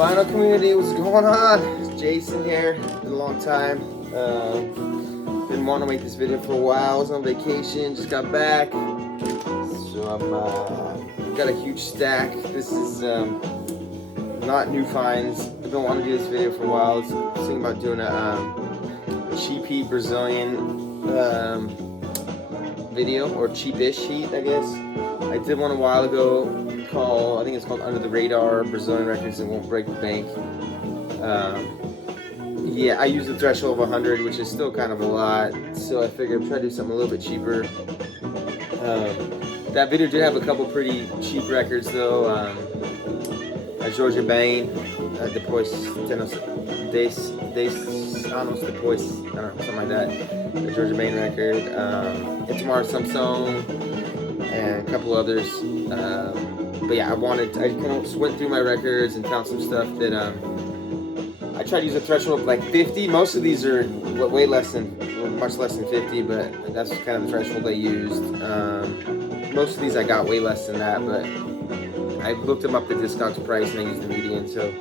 Vinyl community, what's going on? Jason here. Been a long time. Been wanting to make this video for a while. I was on vacation, just got back. So I've got a huge stack. This is not new finds. I've been wanting to do this video for a while. I was thinking about doing a cheap heat Brazilian video, or cheapish heat, I guess. I did one a while ago I think it's called Under the Radar, Brazilian Records That Won't Break the Bank. Yeah, I use the threshold of 100, which is still kind of a lot, so I figured I'd try to do something a little bit cheaper. That video did have a couple pretty cheap records though. Jorge Ben, Depois Anos Depois, I don't know, something like that. The Jorge Ben record, Itamar Samson, and a couple others. But yeah, I kind of just went through my records and found some stuff that I tried to use a threshold of like 50. Most of these are way less than, much less than 50, but that's kind of the threshold I used. Most of these I got way less than that, but I looked them up the discount price and I used the median. So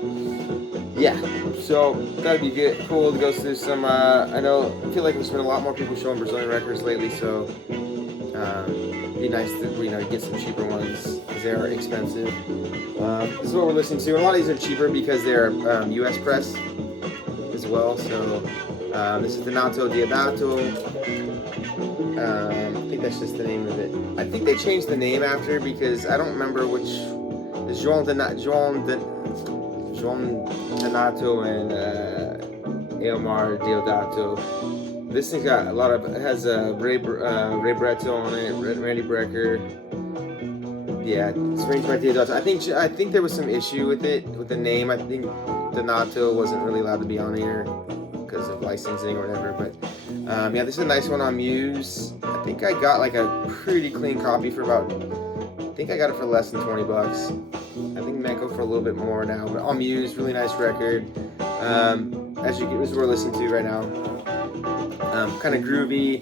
yeah, so that'd be good, cool to go through some. I feel like there's been a lot more people showing Brazilian records lately, so it'd be nice to get some cheaper ones because they are expensive. This is what we're listening to. A lot of these are cheaper because they're U.S. press as well. So this is Donato Deodato. I think that's just the name of it. I think they changed the name after because I don't remember which. It's João Donato and Elmar Deodato. This thing's got a lot of. It has Ray Breto on it, Randy Brecker. Yeah, it's arranged by Deodato. I think there was some issue with it, with the name. I think Donato wasn't really allowed to be on here because of licensing or whatever. But yeah, this is a nice one on Muse. I think I got like a pretty clean copy for about. I think I got it for less than 20 bucks. I think it might go for a little bit more now. But on Muse, really nice record. As we're listening to right now. Kind of groovy.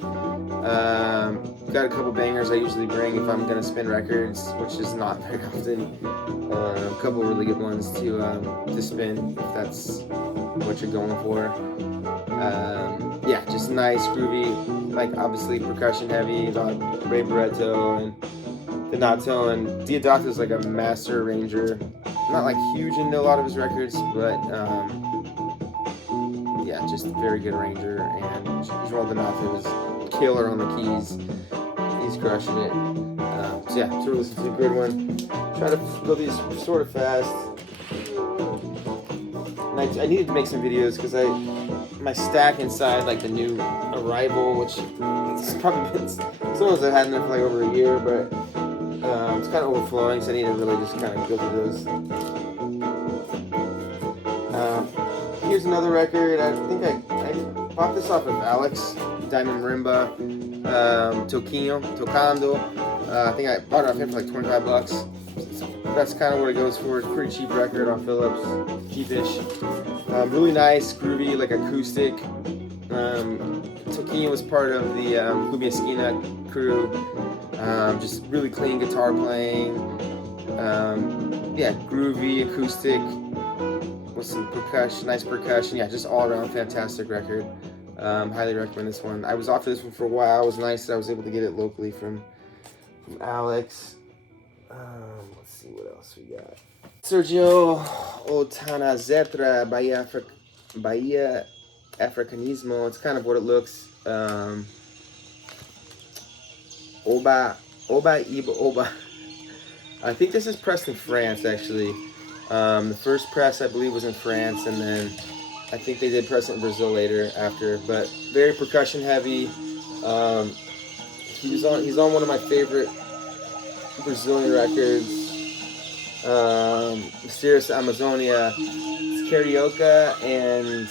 Got a couple bangers I usually bring if I'm gonna spin records, which is not very often. A couple really good ones to spin if that's what you're going for. Yeah, just nice, groovy, like obviously percussion heavy. Ray Barretto and Donato, and Deodato is like a master arranger. Not like huge into a lot of his records, but yeah, just a very good arranger. And João Donato is killer on the keys. He's crushing it. So yeah, so we're listening to a good one. Try to go these sort of fast. And I needed to make some videos because my stack inside like the new Arrival, which it's probably been some of those I've had in there for like over a year, but it's kind of overflowing, so I need to really just kind of go through those. Here's another record. I think I bought this off of Alex, Diamond Marimba, Tocando. I think I bought it off him for like 25 bucks. That's kind of what it goes for. It's a pretty cheap record on Philips, cheapish. Really nice, groovy, like acoustic. Toquinho was part of the Clube Esquina crew. Just really clean guitar playing. Yeah, groovy, acoustic, with some percussion, nice percussion. Yeah, just all around fantastic record. Highly recommend this one. I was offered this one for a while. It was nice that I was able to get it locally from Alex. Let's see what else we got. Sergio Otanazetra, Bahia Africanismo. It's kind of what it looks. Oba. I think this is pressed in France, actually. The first press, I believe, was in France, and then I think they did press it in Brazil later after. But very percussion heavy. He's on one of my favorite Brazilian records, Mysterious Amazonia. It's Carioca, and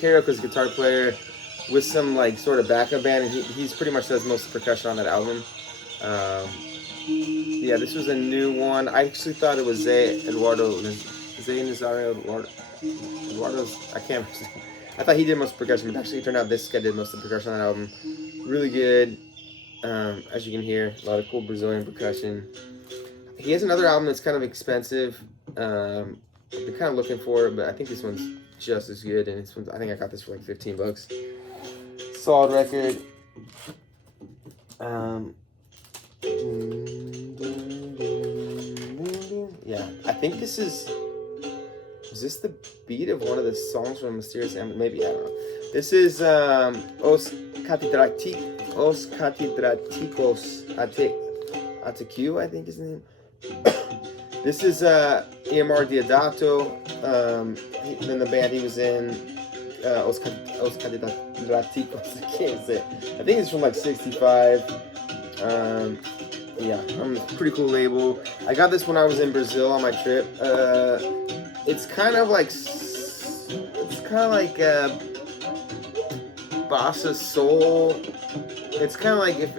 Carioca's a guitar player with some like sort of backup band, and he's pretty much does most of the percussion on that album. Yeah, this was a new one. I actually thought it was Zé Nazário Eduardo's. I can't. I thought he did most of the percussion, but actually it turned out this guy did most of the percussion on that album. Really good. As you can hear, a lot of cool Brazilian percussion. He has another album that's kind of expensive. I've been kind of looking for it, but I think this one's just as good. And I think I got this for like 15 bucks. Solid record. Yeah, I think this is this the beat of one of the songs from Mysterious Amber? Maybe, I don't know. This is Os Catedraticos Atecu, I think is the name. This is EMR Deodato. In the band he was in, Os Catedraticos. I can't say it. I think it's from like 65. Yeah, pretty cool label. I got this when I was in Brazil on my trip. It's kind of like bossa soul. It's kind of like if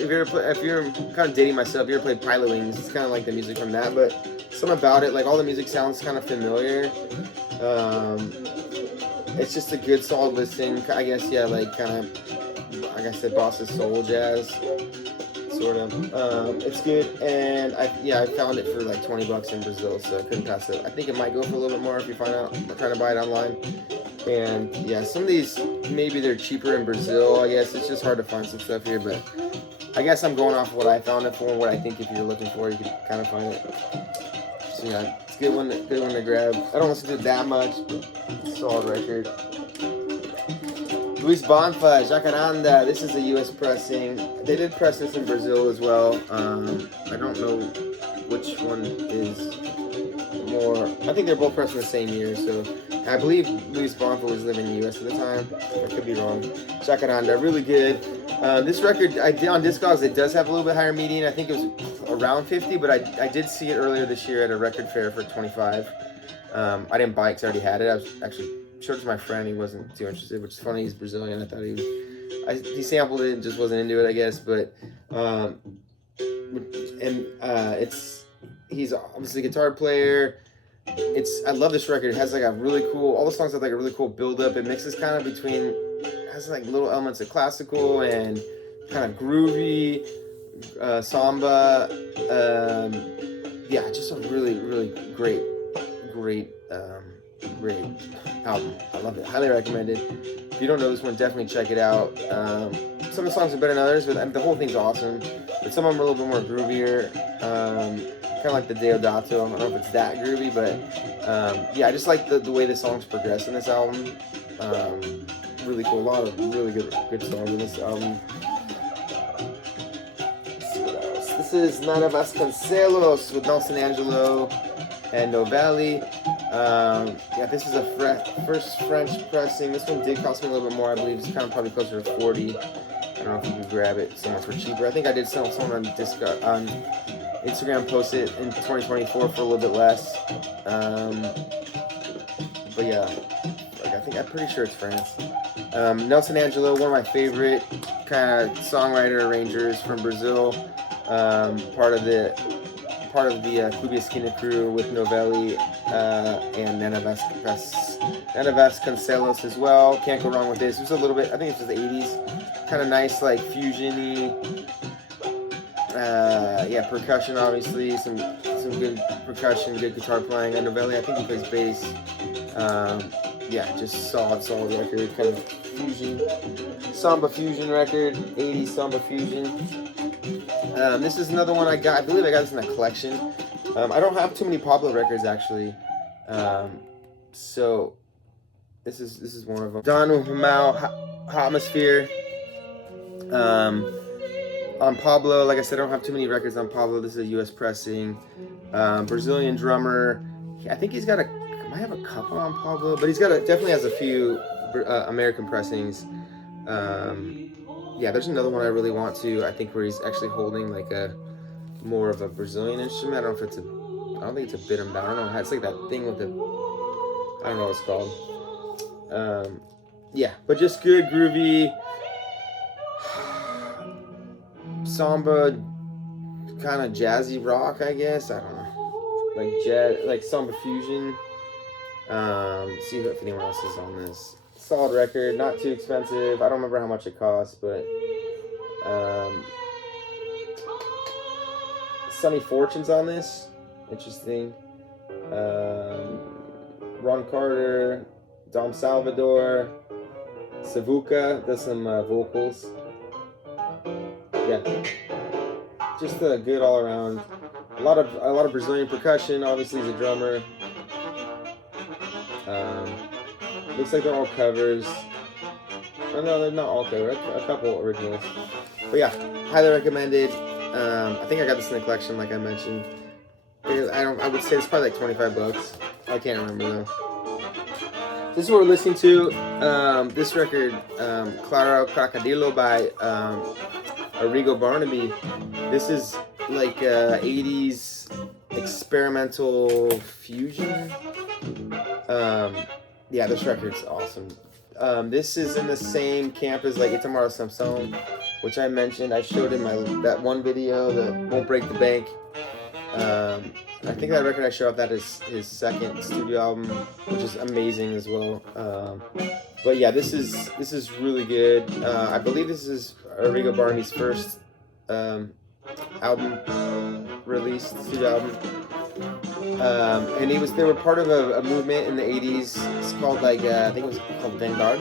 you're kind of dating myself, if you ever played Pilot Wings, it's kind of like the music from that. But something about it, like all the music sounds kind of familiar. It's just a good solid listen. I guess, yeah, like kind of, like I said, bossa soul jazz. Sort of. It's good, and I found it for like 20 bucks in Brazil, so I couldn't pass it. I think it might go for a little bit more if you find out. I'm trying to buy it online, and yeah, some of these maybe they're cheaper in Brazil. I guess it's just hard to find some stuff here, but I guess I'm going off of what I found it for and what I think if you're looking for, you can kind of find it. So yeah, it's a good one to grab. I don't listen to it that much, but it's a solid record. Luis Bonfa, Jacaranda. This is a U.S. pressing. They did press this in Brazil as well. I don't know which one is more. I think they're both pressed in the same year. So I believe Luis Bonfa was living in the U.S. at the time. I could be wrong. Jacaranda, really good. This record I did on Discogs. It does have a little bit higher median. I think it was around 50, but I did see it earlier this year at a record fair for 25. I didn't buy it because I already had it. I was actually showed it to my friend. He wasn't too interested, which is funny. He's Brazilian. I thought he sampled it and just wasn't into it, I guess. But he's obviously a guitar player. I love this record. It has like a really cool. All the songs have like a really cool build up. It mixes kind of between. Has like little elements of classical and kind of groovy samba. Yeah, just a really great album. I love it. Highly recommended. If you don't know this one, definitely check it out. Some of the songs are better than others, but the whole thing's awesome. But some of them are a little bit more groovier. Kind of like the Deodato. I don't know if it's that groovy, but yeah, I just like the way the songs progress in this album. Really cool. A lot of really good songs in this album. Let's see what else. This is Nana Vasconcelos with Nelson Angelo and Novelli. Yeah, this is a first French pressing. This one did cost me a little bit more. I believe it's kind of probably closer to 40. I don't know if you can grab it somewhere for cheaper. I think I did sell someone on Instagram, post it in 2024 for a little bit less. But yeah, I'm pretty sure it's France. Nelson Angelo, one of my favorite kind of songwriter arrangers from Brazil. Part of the Clube Esquina crew with Novelli and Nana Vasconcelos as well. Can't go wrong with this. It was a little bit, I think it's just the 80s. Kind of nice, like fusion-y. Yeah, percussion obviously. Some good percussion, good guitar playing. And Novelli, I think he plays bass. Yeah, just solid record. Kind of fusion, samba fusion record. 80s samba fusion. This is another one I got. I believe I got this in a collection. I don't have too many Pablo records actually, so this is one of them. Don Humao Atmosphere. On Pablo, like I said, I don't have too many records on Pablo. This is a U.S. pressing. Brazilian drummer. I think he's got might have a couple on Pablo, but definitely has a few American pressings. Yeah, there's another one I really want to. I think where he's actually holding like more of a Brazilian instrument. I don't know if I don't think it's a bitumbao. I don't know. It's like that thing with I don't know what it's called. Yeah, but just good groovy samba, kind of jazzy rock, I guess. I don't know, like jazz, like samba fusion. See if anyone else is on this. Solid record, not too expensive. I don't remember how much it cost, but Sunny Fortunes on this. Interesting. Ron Carter, Dom Salvador, Savuka does some vocals. Yeah, just a good all around. A lot of Brazilian percussion. Obviously, he's a drummer. Looks like they're all covers. Oh, no, they're not all covers. A couple originals. But yeah, highly recommended. I think I got this in the collection, like I mentioned. I would say it's probably like 25 bucks. I can't remember though. This is what we're listening to. This record, Claro Crocodilo by Arrigo Barnaby. This is like 80s experimental fusion. Yeah, this record's awesome. This is in the same camp as like Itamar Samson, which I mentioned. I showed in that one video, that Won't Break the Bank. I think that record I showed off, that is his second studio album, which is amazing as well. But yeah, this is really good. I believe this is Arrigo Barnaby's first album released, studio album. And they were part of a movement in the 80s. It's called like I think it was called Vanguard,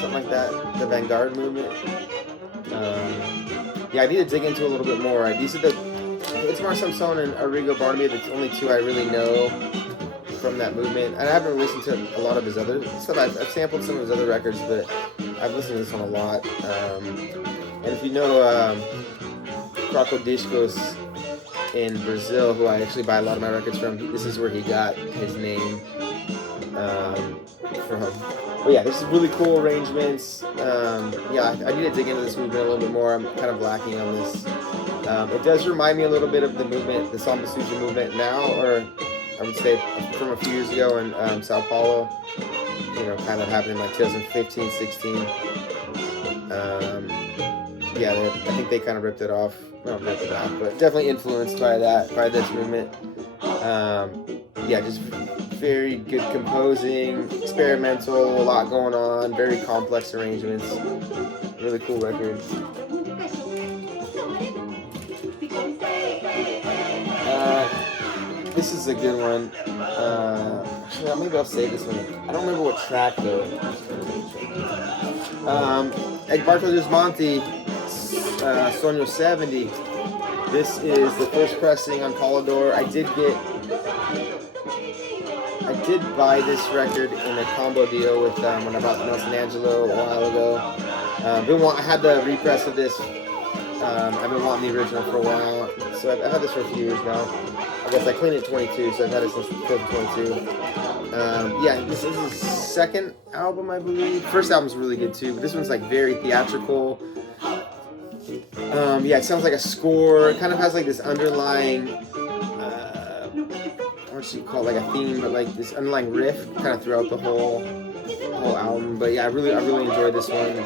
something like that. The Vanguard movement. Yeah, I need to dig into a little bit more. These are Itamar Samson and Arrigo Barnaby, the only two I really know from that movement. And I haven't listened to a lot of his other stuff. I've sampled some of his other records, but I've listened to this one a lot. And if you know Croco Discos in Brazil, who I actually buy a lot of my records from, this is where he got his name from. But yeah, this is really cool arrangements. Yeah, I need to dig into this movement a little bit more. I'm kind of lacking on this. It does remind me a little bit of the movement, the Samba Suja movement now, or I would say from a few years ago in Sao Paulo. You know, kind of happening like 2015, 16. Yeah, I think they kind of ripped it off. Not ripped it off, but definitely influenced by this movement. Yeah, just very good composing, experimental, a lot going on, very complex arrangements. Really cool record. This is a good one. Actually, maybe I'll save this one. I don't remember what track though. Egberto Gismonti, Sonho 70. This is the first pressing on Polydor. I did buy this record in a combo deal with when I bought Nelson Angelo a while ago. I had the repress of this. I've been wanting the original for a while, so I've had this for a few years now. I guess I cleaned it 22, so I've had it since 2022. Yeah, this is his second album, I believe. First album's really good too, but this one's like very theatrical. Yeah, it sounds like a score. It kind of has like this underlying, what you call it, like a theme, but like this underlying riff kind of throughout the whole album. But yeah, I really enjoyed this one.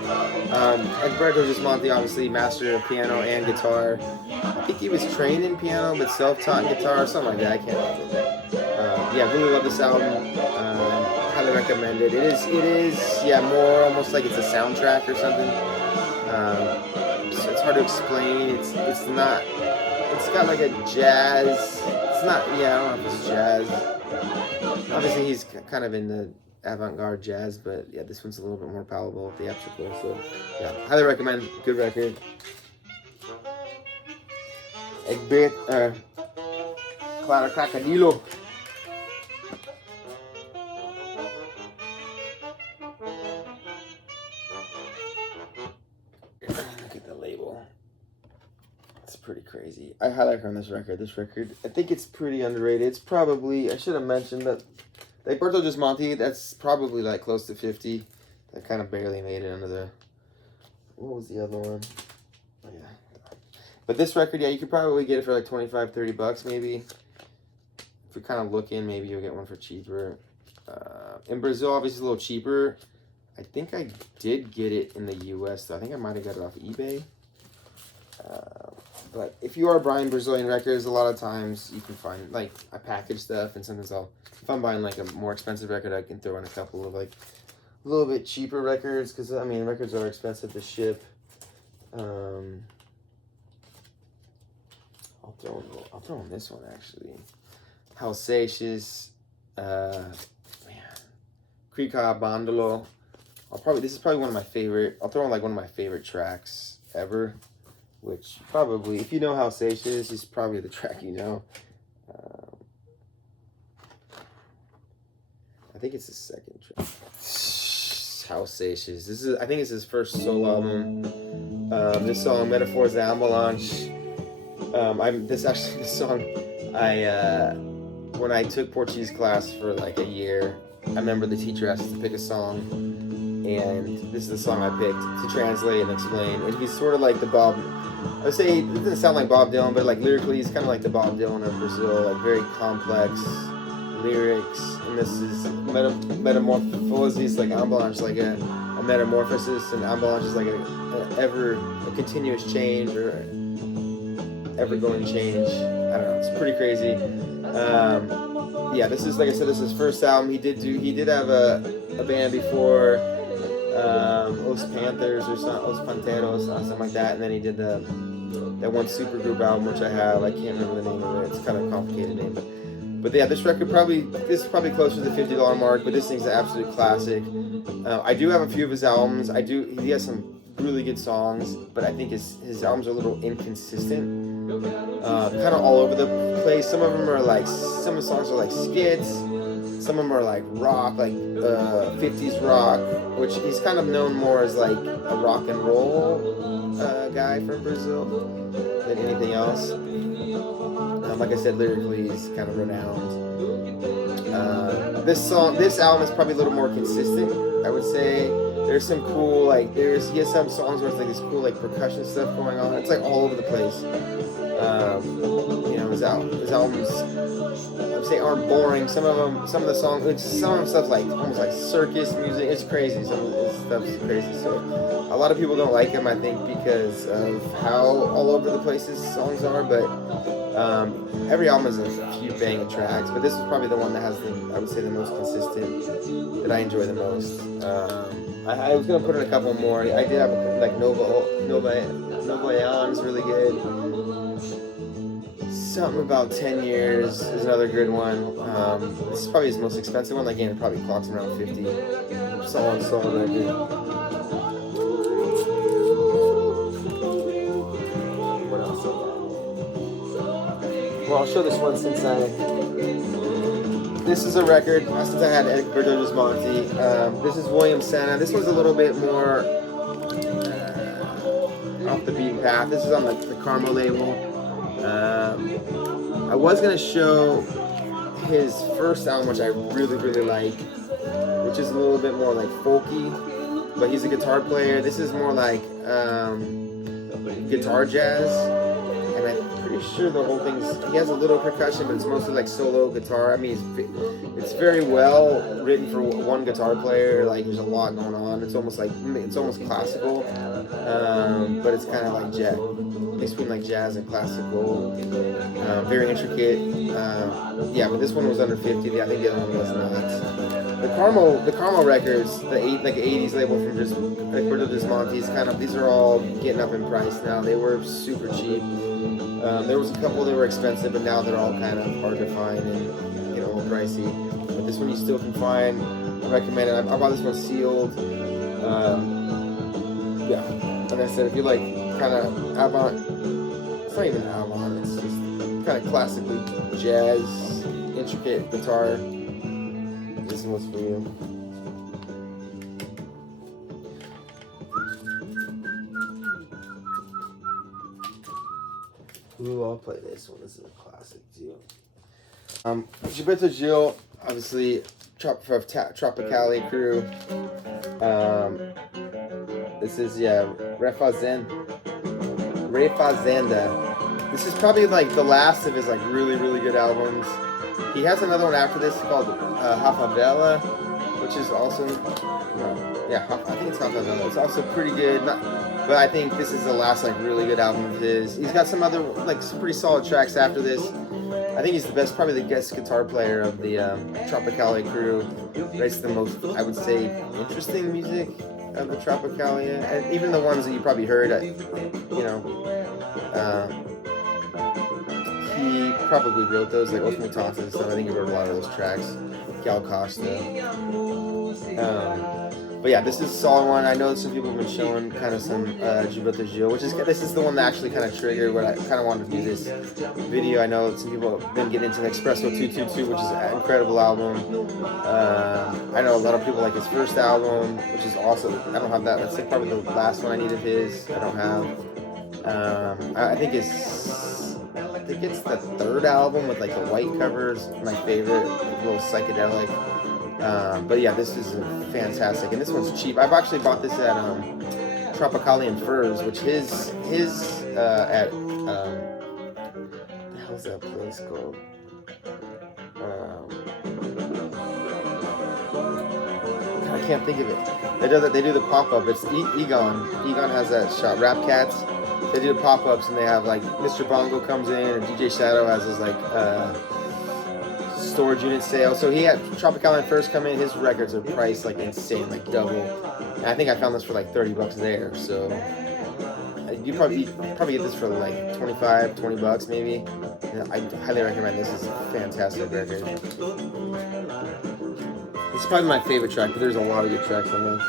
Egberto Gismonti, obviously master of piano and guitar. I think he was trained in piano but self-taught in guitar or something like that. I can't remember. Yeah, really love this album. Highly recommend it. It is yeah, more almost like it's a soundtrack or something. So it's hard to explain. It's not. It's got like a jazz. It's not. Yeah, I don't know if it's jazz. Obviously, he's kind of in the avant-garde jazz, but yeah, this one's a little bit more palatable, theatrical. So yeah, highly recommend. Good record. Claro Crocodilo. Look at the label. It's pretty crazy. I highly recommend this record. I think it's pretty underrated. It's probably, I should have mentioned that Egberto Gismonti, that's probably like close to 50. That kind of barely made it under the, what was the other one? Oh, yeah. But this record, yeah, you could probably get it for like 25, 30 bucks maybe. If you're kind of looking, maybe you'll get one for cheaper. In Brazil, obviously a little cheaper. I think I did get it in the US, though. I think I might have got it off eBay. But if you are buying Brazilian records, a lot of times you can find, like, I package stuff, and sometimes if I'm buying, like, a more expensive record, I can throw in a couple of, like, a little bit cheaper records, because, I mean, records are expensive to ship. I'll throw in this one, actually. Halsacious, man, Krika Bandolo. This is probably one of my favorite. I'll throw in like one of my favorite tracks ever, which probably, if you know Halsacious, is probably the track you know. I think it's the second track. Halsacious. I think it's his first solo album. This song, Metaphors Avalanche. This song, when I took Portuguese class for like a year, I remember the teacher asked us to pick a song, and this is the song I picked to translate and explain. And he's sort of like the Bob, I would say, it doesn't sound like Bob Dylan, but like lyrically, he's kind of like the Bob Dylan of Brazil, like very complex lyrics. And this is Metamorphosis, like Avalanche, like a metamorphosis, and Avalanche is like a continuous change or ever-going change. I don't know. It's pretty crazy. Yeah, this is, like I said, this is his first album. He did have a band before, Os Panthers or Os Panteros, something like that, and then he did that one supergroup album, which I have. I can't remember the name of it. It's kind of a complicated name, but yeah, this is probably closer to the $50 mark. But this thing's an absolute classic. I do have a few of his albums. He has some really good songs, but I think his albums are a little inconsistent. Kind of all over the place. Some of the songs are like skits. Some of them are like rock, like 50s rock, which he's kind of known more as like a rock and roll guy from Brazil than anything else. Like I said, lyrically he's kind of renowned. This album is probably a little more consistent, I would say. There's some cool, he has some songs where it's like this cool like percussion stuff going on. It's like all over the place. His albums, I would say, aren't boring. Some of the stuff's like almost like circus music. It's crazy. Some of this stuff's crazy. So a lot of people don't like him, I think, because of how all over the place his songs are. But every album has a few banging tracks. But this is probably the one that has I would say, the most consistent, that I enjoy the most. I was gonna put in a couple more. I did have like Nova Eon's really good. Something About 10 Years is another good one. This is probably his most expensive one. Again, it probably clocks around 50. Solid record. What else? Well, I'll show this one since this is a record since I had Egberto Gismonti. This is William Senna. This one's a little bit more off the beaten path. This is on the Karma label. I was going to show his first album, which I really, really like, which is a little bit more like folky, but he's a guitar player. This is more like guitar jazz, and I'm pretty sure the whole he has a little percussion, but it's mostly like solo guitar. I mean, it's very well written for one guitar player. Like, there's a lot going on. It's almost classical, but it's kind of like jazz. Between like jazz and classical, very intricate. But this one was under 50. I think the other one was not. The Carmel records, the 80s label from just Egberto Gismonti's, these are all getting up in price now. They were super cheap. There was a couple that were expensive, but now they're all kind of hard to find and a little pricey. But this one you still can find. I recommend it. I bought this one sealed. Like I said, if you like kind of avant, it's not even avant, it's just kind of classically jazz, intricate guitar, this one's for you. Ooh, I'll play this one. This is a classic too. Gilberto Gil, obviously, Tropicali crew. This is Refazenda. This is probably like the last of his like really, really good albums. He has another one after this called Hafavela, which is also I think it's Hafavela. It's also pretty good. But I think this is the last like really good album of his. He's got some other like some pretty solid tracks after this. I think he's probably the guest guitar player of the Tropicali crew. Writes the most, I would say, interesting music of the Tropicalia, and even the ones that you probably heard. He probably wrote those, like Os Mutantes and stuff. I think he wrote a lot of those tracks. Gal Costa. But yeah, this is a solid one. I know some people have been showing kind of some Gilberto Gil, which is, this is the one that actually kind of triggered what I kind of wanted to do this video. I know some people have been getting into the Espresso 222, which is an incredible album. I know a lot of people like his first album, which is also, I don't have that. That's like probably the last one I need of his. I don't have. I think it's the third album with like the white covers, my favorite, like, a little psychedelic. But yeah, this is fantastic, and this one's cheap. I've actually bought this at Tropicalian Furs, which his at what the hell's that place called? I can't think of it. They do the pop up. It's Egon. Egon has that shop. Rap Cats. They do the pop ups, and they have like Mr. Bongo comes in, and DJ Shadow has his like storage unit sale. So he had Tropicalian First come in. His records are priced like insane, like double. And I think I found this for like $30 there. So you probably get this for like 25, 20 bucks maybe. And I highly recommend this. It's a fantastic record. It's probably my favorite track, but there's a lot of good tracks on this.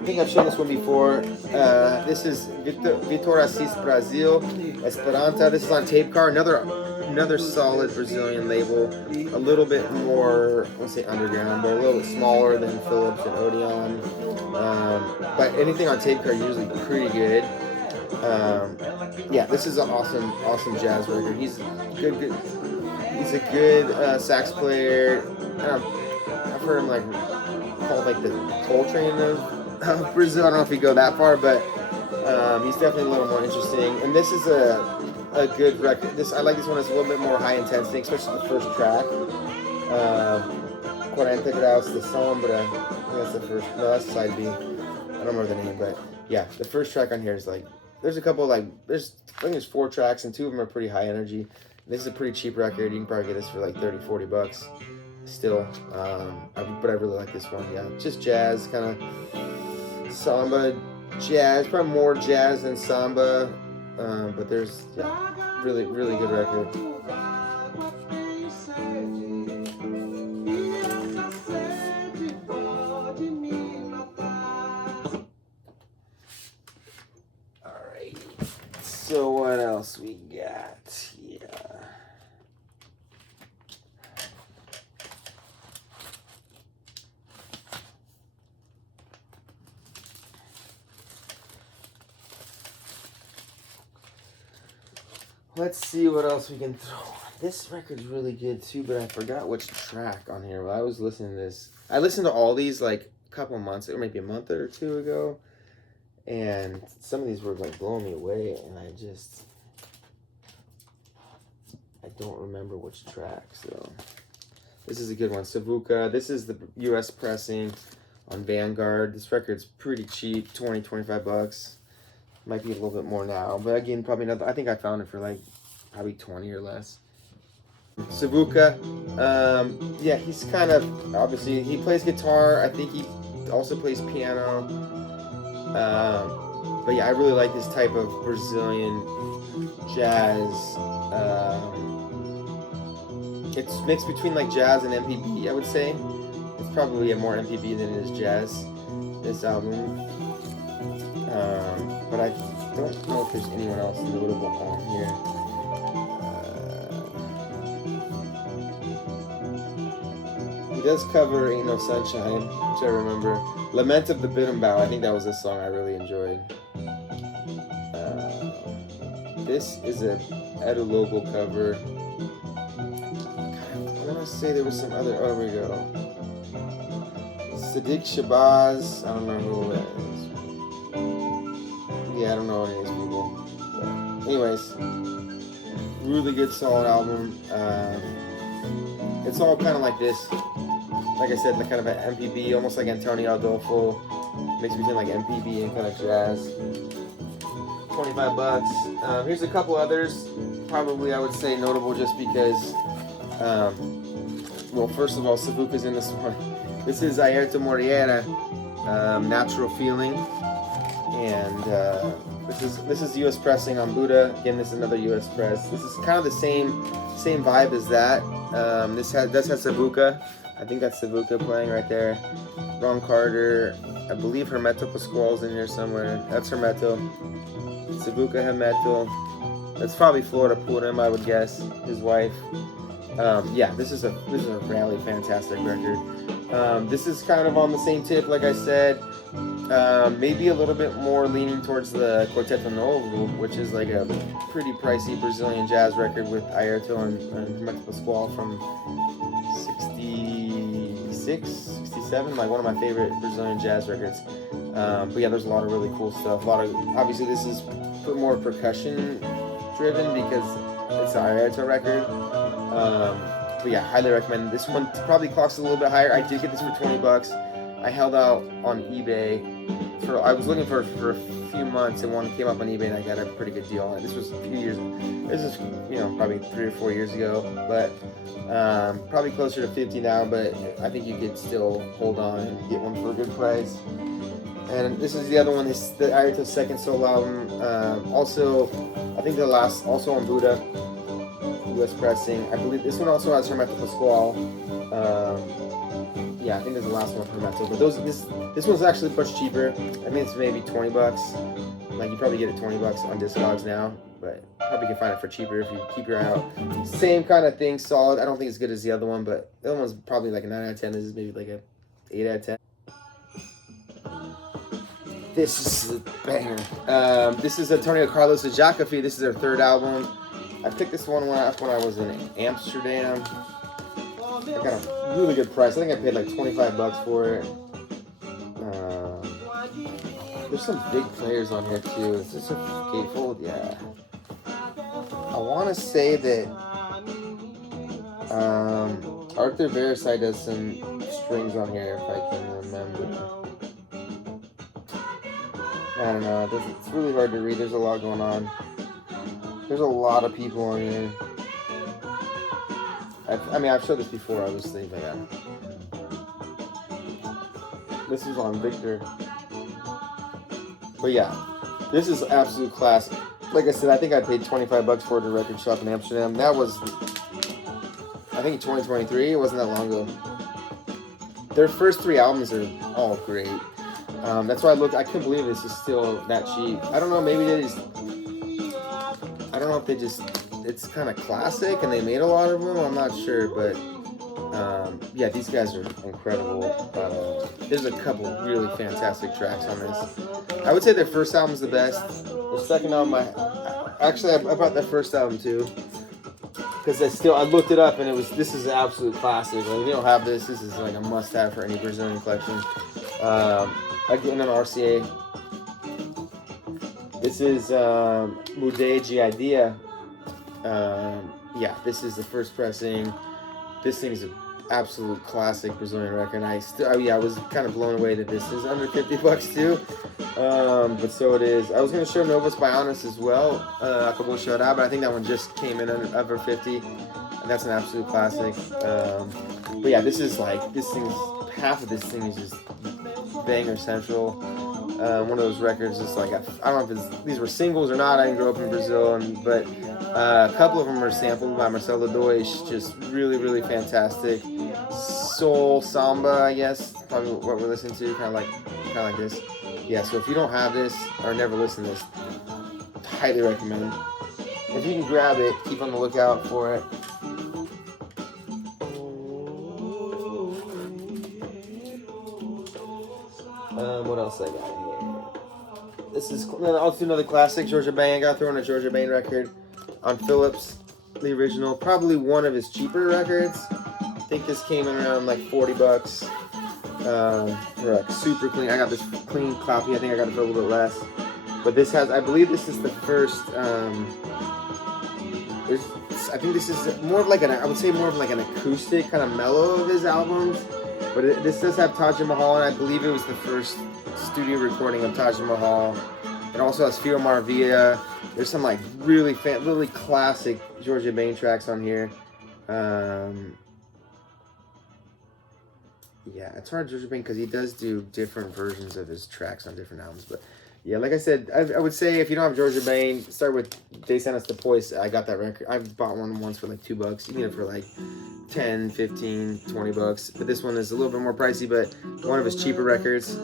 I think I've shown this one before. This is Vitor Assis Brazil, Esperanta. This is on Tape Car, another solid Brazilian label. A little bit more, I won't say underground, but a little bit smaller than Philips and Odeon. But anything on Tape Car usually pretty good. Yeah, this is an awesome jazz record. He's good. He's a good sax player. I've heard him like called like the Coltrane of Brazil. I don't know if he go that far, but he's definitely a little more interesting. And this is a good record. I like this one. It's a little bit more high intensity, especially the first track. 40 Graus de Sombra. I think that's the first. No, that's side B. I don't remember the name, but yeah, the first track on here is like. There's a couple like I think there's 4 tracks, and 2 of them are pretty high energy. This is a pretty cheap record. You can probably get this for like $30-$40 still. But I really like this one. Yeah, just jazz, kind of samba jazz, probably more jazz than samba. But there's really good record. Alright. So what else we got here? Let's see what else we can throw on. This record's really good too, but I forgot which track on here. While I was listening to this, I listened to all these like a couple months, or maybe a month or 2 ago, and some of these were like blowing me away, and I don't remember which track. So this is a good one, Savuka. This is the U.S. pressing on Vanguard. This record's pretty cheap, $20-$25. Might be a little bit more now, but again, probably not. I think I found it for like probably 20 or less. Savuka, yeah, he's kind of, obviously he plays guitar. I think he also plays piano. But yeah, I really like this type of Brazilian jazz. It's mixed between like jazz and MPB, I would say. It's probably more MPB than it is jazz, this album. But I don't know if there's anyone else notable on here. He does cover Ain't No Sunshine, which I remember. Lament of the Biddenbau, I think that was a song I really enjoyed. This is a Edu Lobo cover. I want to say there was some other, oh, here we go. Sadiq Shabazz, I don't know who that is. Yeah, I don't know any of these people. But anyways, really good, solid album. It's all kind of like this. Like I said, like kind of an MPB, almost like Antonio Adolfo, mixed between like MPB and kind of jazz. $25. Here's a couple others. Probably I would say notable just because, well, first of all, Savuka's in this one. This is Ayrton Moreira, Natural Feeling. And this is U.S. pressing on Buddha. Again, this is another U.S. press. This is kind of the same vibe as that. This does have Savuka. I think that's Savuka playing right there. Ron Carter. I believe Hermeto Pascual's in here somewhere. That's Hermeto. Savuka Hermeto. That's probably Florida Purim, I would guess. His wife. Yeah, this is a really fantastic record. This is kind of on the same tip, like I said. Maybe a little bit more leaning towards the Quarteto Novo, which is like a pretty pricey Brazilian jazz record with Airto and Hermeto Pascoal from 66, 67, like one of my favorite Brazilian jazz records. But yeah, there's a lot of really cool stuff. Obviously this is more percussion driven because it's an Airto record. But yeah, highly recommend. This one probably costs a little bit higher. I did get this for 20 bucks. I held out on eBay I was looking for a few months, and one came up on eBay and I got a pretty good deal on it. This was a few years, this is, probably 3 or 4 years ago, but probably closer to 50 now, but I think you could still hold on and get one for a good price. And this is the other one, this the Airto's second solo album. Also, I think also on Buddha, U.S. pressing. I believe this one also has Hermeto Pascual. Yeah, I think there's the last one for Hermeto, but this one's actually much cheaper. I mean, it's maybe 20 bucks. Like, you probably get it 20 bucks on Discogs now, but probably can find it for cheaper if you keep your eye out. Same kind of thing, solid. I don't think it's good as the other one, but the other one's probably like a 9 out of 10. This is maybe like a 8 out of 10. This is a banger. This is Antonio Carlos de Jacofi. This is their third album. I picked this one up when I was in Amsterdam. I got a really good price. I think I paid like 25 bucks for it. There's some big players on here too. Is this a gatefold? Yeah. I want to say that Arthur Versailles does some strings on here, if I can remember. I don't know. It's really hard to read. There's a lot going on. There's a lot of people on here. I've showed this before, obviously, but yeah. This is on Victor. But yeah, this is absolute classic. Like I said, I think I paid 25 bucks for it at a record shop in Amsterdam. That was, I think, 2023. It wasn't that long ago. Their first 3 albums are all great. That's why I couldn't believe this is still that cheap. I don't know, maybe it's kind of classic and they made a lot of them. I'm not sure, but yeah, these guys are incredible. There's a couple really fantastic tracks on this. I would say their first album's the best. Their second album, I bought their first album too, because I looked it up and this is an absolute classic. Like, if you don't have this is like a must-have for any Brazilian collection. Again, an RCA. This is Mudei de Idea. Yeah, this is the first pressing. This thing's an absolute classic Brazilian record. I was kind of blown away that this is under 50 bucks too. But so it is. I was going to show Novos Baianos as well. Acabou de Chorar, but I think that one just came in under 50. And that's an absolute classic. But yeah, half of this thing is just banger central. One of those records is like, I don't know if these were singles or not. I didn't grow up in Brazil, but a couple of them are sampled by Marcelo Deutsch. Just really, really fantastic. Soul samba, I guess, probably what we're listening to, kind of like this. Yeah, so if you don't have this or never listen to this, highly recommend. If you can grab it, keep on the lookout for it. What else I got here? This is also another classic, Georgia Bain. I got thrown a Georgia Bain record on Philips, the original. Probably one of his cheaper records. I think this came in around like 40 bucks. For like super clean. I got this clean copy. I think I got it for a little bit less. But this I believe this is the first. I think this is more of like I would say more of like an acoustic kind of mellow of his albums. But this does have Taj Mahal, and I believe it was the first studio recording of Taj Mahal. It also has Fio Maravilha. There's some like really classic Georgia Bain tracks on here. Yeah, it's hard Georgia Bain because he does do different versions of his tracks on different albums. But Yeah, like I said, I would say if you don't have Georgia Bane, start with They Sent Us the Poise. I got that record. I bought one once for like $2. You can get it for like 10, 15, 20 bucks. But this one is a little bit more pricey, but one of his cheaper records.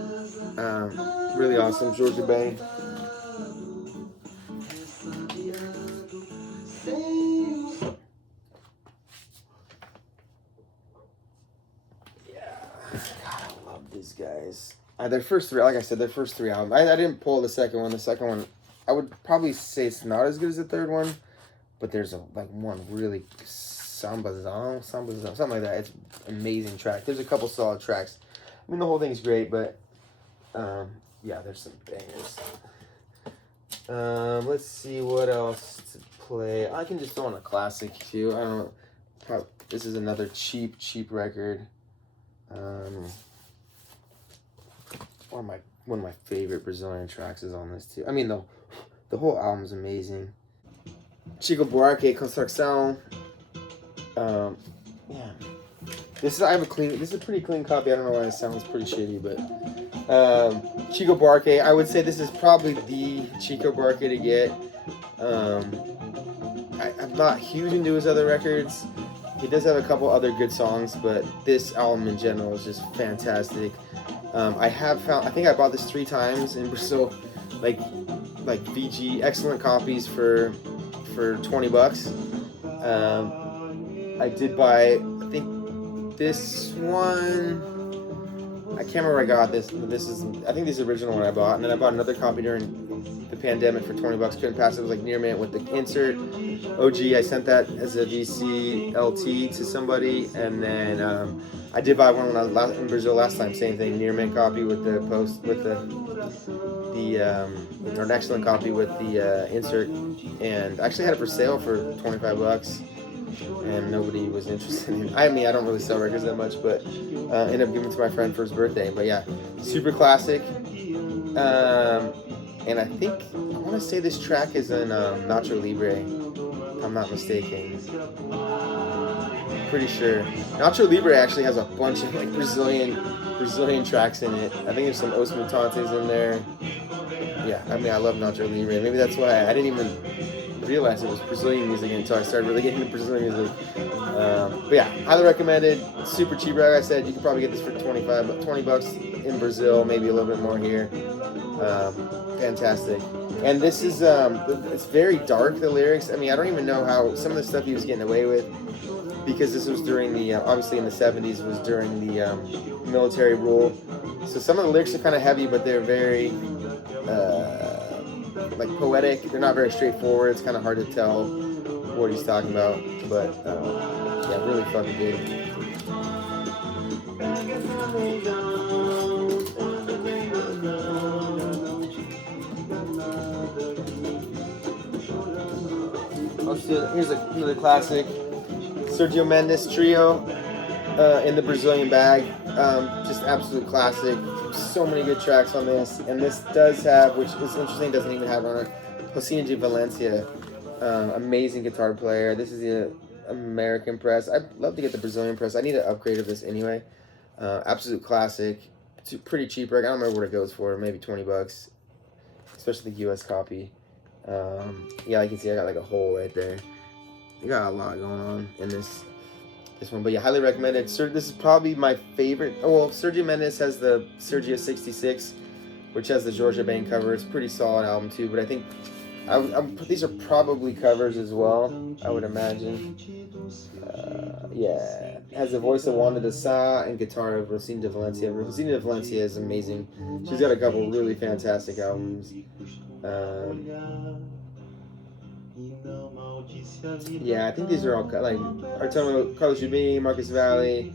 Really awesome, Georgia Bane. Yeah, God, I love these guys. Their first three, like I said, their first three albums. I didn't pull the second one. The second one, I would probably say it's not as good as the third one, but there's one really Sambazon, something like that. It's an amazing track. There's a couple solid tracks. I mean, the whole thing's great, but yeah, there's some bangers. Let's see what else to play. I can just throw on a classic too. I don't know. This is another cheap record. One of my favorite Brazilian tracks is on this too. I mean, the whole album's amazing. Chico Buarque, Construção. Yeah. This is a pretty clean copy. I don't know why it sounds pretty shitty, but Chico Buarque, I would say this is probably the Chico Buarque to get. I'm not huge into his other records. He does have a couple other good songs, but this album in general is just fantastic. I think I bought this 3 times in Brazil, like VG, excellent copies for $20. I did buy, I think this one, I can't remember where I got this. I think this is the original one I bought, and then I bought another copy during the pandemic for $20. Couldn't pass it. It was like near mint with the insert. OG, I sent that as a VC LT to somebody, and then I did buy one when I was in Brazil last time. Same thing, near mint copy with the post with or an excellent copy with the insert, and I actually had it for sale for $25. And nobody was interested in it. I mean, I don't really sell records that much, but ended up giving it to my friend for his birthday. But yeah, super classic. And I want to say this track is in Nacho Libre, if I'm not mistaken. Pretty sure. Nacho Libre actually has a bunch of like Brazilian tracks in it. I think there's some Os Mutantes in there. Yeah, I mean, I love Nacho Libre. Maybe that's why I didn't even realize it was Brazilian music until I started really getting into Brazilian music. But yeah, highly recommended. Super cheap. Like I said, you can probably get this for $20 in Brazil, maybe a little bit more here. Fantastic. And this is it's very dark, the lyrics. I mean, I don't even know how some of the stuff he was getting away with, because this was during the obviously in the 70s was during the military rule. So some of the lyrics are kind of heavy, but they're very like poetic. They're not very straightforward. It's kind of hard to tell what he's talking about, but yeah, really fucking good. Here's another classic, Sergio Mendes Trio, in the Brazilian Bag. Just absolute classic. So many good tracks on this, and this does have, which is interesting, doesn't even have on it, Rocinha de Valencia, amazing guitar player. This is the American press. I'd love to get the Brazilian press. I need an upgrade of this anyway. Absolute classic. It's pretty cheap. I don't remember what it goes for, maybe $20, especially the US copy. Yeah, you can see I got like a hole right there. You got a lot going on in this one, but yeah, highly recommended. This is probably my favorite. Oh well, Sergio Mendes has the Sergio 66, which has the Georgia Bane cover. It's a pretty solid album too, but I think these are probably covers as well, I would imagine. Yeah, it has the voice of Wanda de Sá and guitar of Rocinha de Valencia. Rocinha de Valencia is amazing. She's got a couple really fantastic albums. Yeah, I think these are all like Arturo Carlos Jobim, Marcus Valle,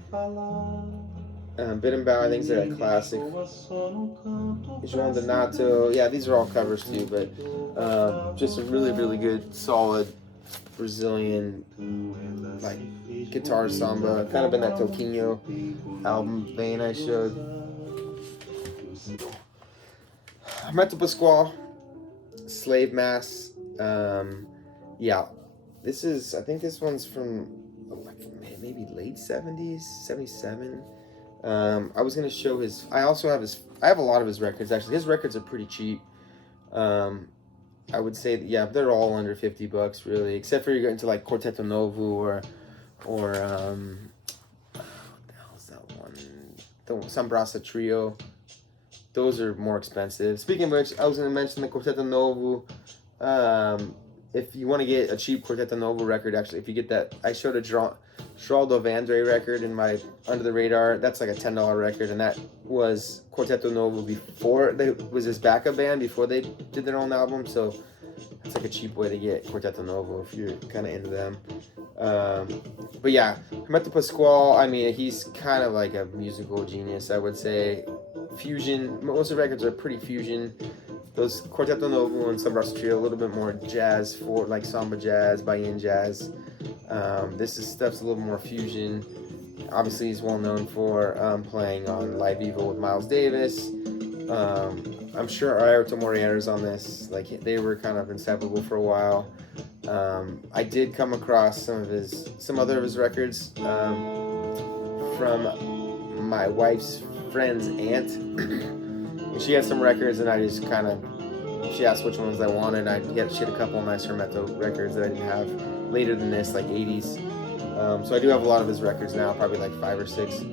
Bittenbauer. I think they're a classic. João Donato. Yeah, these are all covers too, but just a really good, solid Brazilian like guitar samba, kind of in that Toquinho album vein I showed. Hermeto Pascoal, Slave Mass. Yeah, I think this one's from like maybe late 70s, 77. I was gonna show I have a lot of his records actually. His records are pretty cheap. I would say, yeah, they're all under $50 really, except for you're getting to like Quartetto Novo or what the hell's that one? The Sambrasa Trio. Those are more expensive. Speaking of which, I was going to mention the Quartetto Novo. If you want to get a cheap Quartetto Novo record, actually, if you get that, I showed a Geraldo Vandré record in my Under the Radar. That's like a $10 record, and that was Quartetto Novo before it was his backup band before they did their own album. So it's like a cheap way to get Quartetto Novo if you're kind of into them. But yeah, Hermeto Pascoal, I mean, he's kind of like a musical genius, I would say. Fusion, most of the records are pretty fusion. Those Quartetto Novo and Sambrasa Trio, a little bit more jazz, for like samba jazz, Bahian jazz. This stuff's a little more fusion. Obviously, he's well known for playing on Live Evil with Miles Davis. I'm sure Airto Moreira's on this. Like, they were kind of inseparable for a while. I did come across some other of his records from my wife's friend's aunt. And she had some records, and I just kind of, she asked which ones I wanted. She had a couple nice Hermeto records that I didn't have later than this, like 80s. So I do have a lot of his records now, probably like 5 or 6.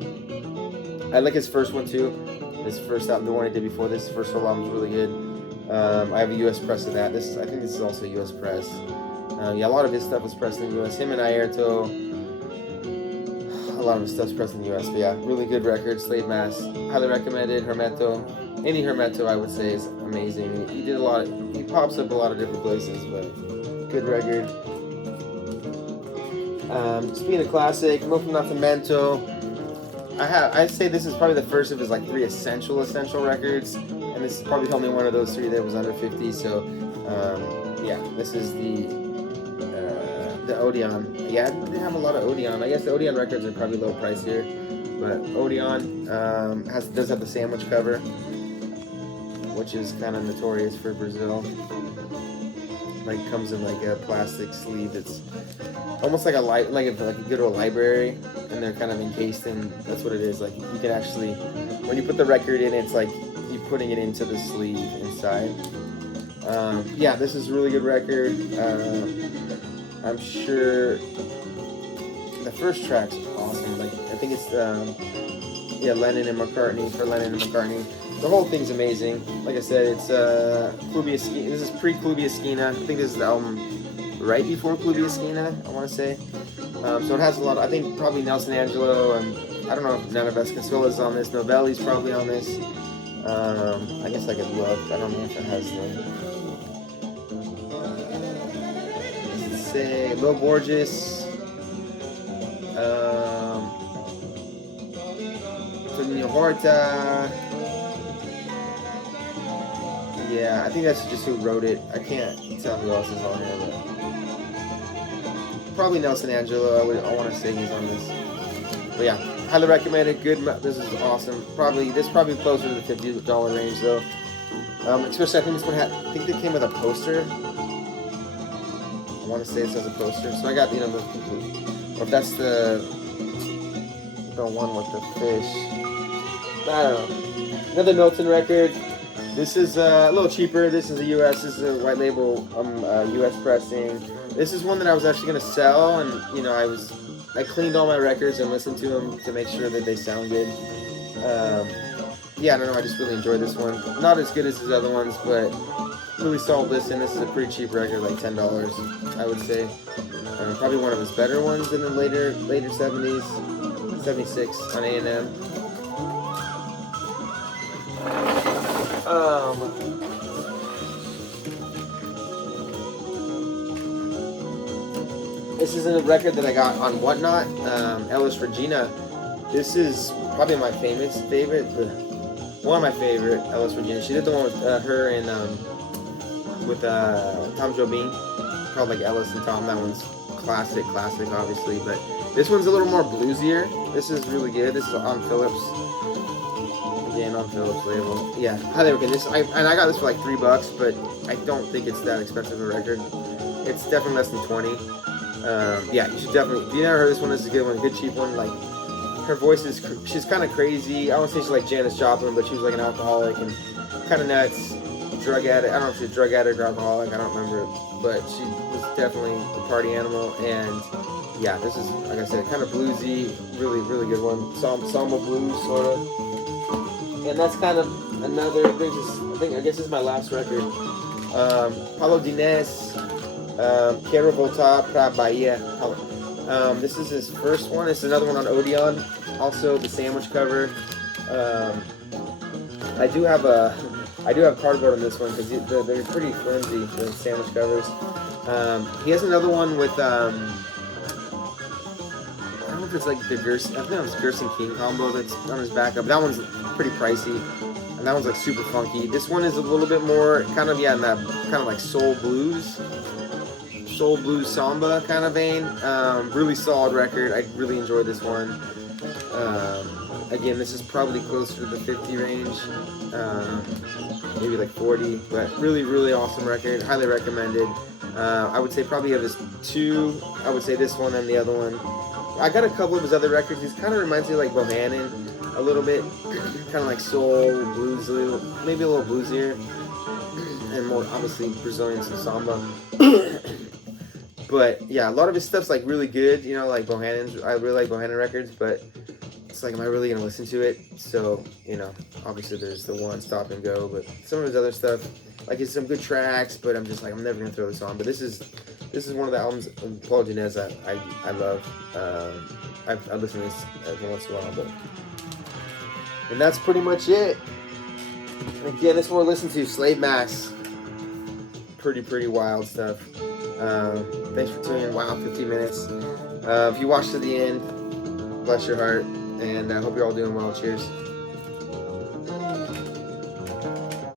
I like his first one too. His first album, the one he did before this, first solo album was really good. I have a U.S. press of that. I think this is also a U.S. press. Yeah, a lot of his stuff was pressed in the U.S. Him and Airto, a lot of his stuff's pressed in the U.S. But yeah, really good record. Slave Mass, highly recommended. Hermeto, any Hermeto I would say is amazing. He pops up a lot of different places, but good record. Speaking of classic, Milton Nascimento, I'd say this is probably the first of his like 3 essential records, and this is probably the only one of those 3 that was under 50. So yeah, this is the Odeon. Yeah, I didn't have a lot of Odeon. I guess the Odeon records are probably low price here, but Odeon does have the sandwich cover, which is kind of notorious for Brazil. Like, comes in like a plastic sleeve. It's almost like like you go to a library and they're kind of encased in. That's what it is. Like, you can actually, when you put the record in, it's like you putting it into the sleeve inside. Yeah, this is a really good record. I'm sure the first track's awesome. Like, I think it's Lennon and McCartney, for Lennon and McCartney. The whole thing's amazing. Like I said, it's Clube Esquina. This is pre-Clube Esquina. I think this is the album right before Clube Esquina, I want to say. So it has a lot. I think probably Nelson Angelo, and I don't know if Nana Vasconcelos on this. Novelli's probably on this. I guess I could look. I don't know if it has the. Say Lo Borges, Tonino Horta. Yeah, I think that's just who wrote it. I can't tell who else is on here, but probably Nelson Angelo. I want to say he's on this. But yeah, highly recommended. Good. This is awesome. This probably closer to the $50 range though. Especially I think this one I think they came with a poster. I want to say this as a poster. So I got or if that's the one with the fish. I don't know. Another Milton record. This is a little cheaper. This is This is a white label US pressing. This is one that I was actually gonna sell, and I cleaned all my records and listened to them to make sure that they sound good. Yeah, I don't know. I just really enjoyed this one. Not as good as his other ones, but really solid listen. This is a pretty cheap record, like $10, I would say. Probably one of his better ones in the later 70s, 76 on A&M. This is a record that I got on Whatnot, Elis Regina. This is probably my favorite, one of my favorite, Elis Regina. She did the one with her and with Tom Jobim, called like Ellis and Tom. That one's classic, obviously. But this one's a little more bluesier. This is really good. This is on Phillips. Again, on Phillips label. Yeah, highly recommend this. I got this for like $3, but I don't think it's that expensive a record. It's definitely less than 20. Yeah, you should definitely. If you never heard this one, this is a good one. Good cheap one. Like, her voice is, she's kind of crazy. I won't say she's like Janis Joplin, but she was like an alcoholic and kind of nuts. drug addict. I don't know if she's a drug addict or alcoholic. I don't remember, but she was definitely a party animal. And yeah, this is, like I said, kind of bluesy, really, really good one. Samba blues, sort of. And that's kind of another. I guess this is my last record. Paulo Dines, Quero Voltar pra Bahia. This is his first one. It's another one on Odeon. Also the sandwich cover. I do have cardboard on this one because they're pretty flimsy, the sandwich covers. He has another one with I don't know if it's like the Gerson. I think it's Gerson King combo that's on his back up. That one's pretty pricey, and that one's like super funky. This one is a little bit more kind of in that kind of like soul blues samba kind of vein. Really solid record. I really enjoyed this one. Again, this is probably closer to the 50 range, maybe like 40, but really, really awesome record. Highly recommended. I would say probably of his two, I would say this one and the other one. I got a couple of his other records. He kind of reminds me of like Bohannon a little bit, kind of like soul, blues, maybe a little bluesier, and more obviously Brazilian samba. But yeah, a lot of his stuff's like really good, you know, like Bohannon's. I really like Bohannon records, but it's like, am I really gonna listen to it? So, you know, obviously there's the one Stop and Go, but some of his other stuff, like it's some good tracks, but I'm just like, I'm never gonna throw this on. But this is one of the albums of Paulo Dines I love. I listen to this every once in a while, but and that's pretty much it. Again, this one we're listening to Slave Mass. Pretty wild stuff. Thanks for tuning in. Wow, 15 minutes. If you watched to the end, bless your heart, and I hope you're all doing well. Cheers.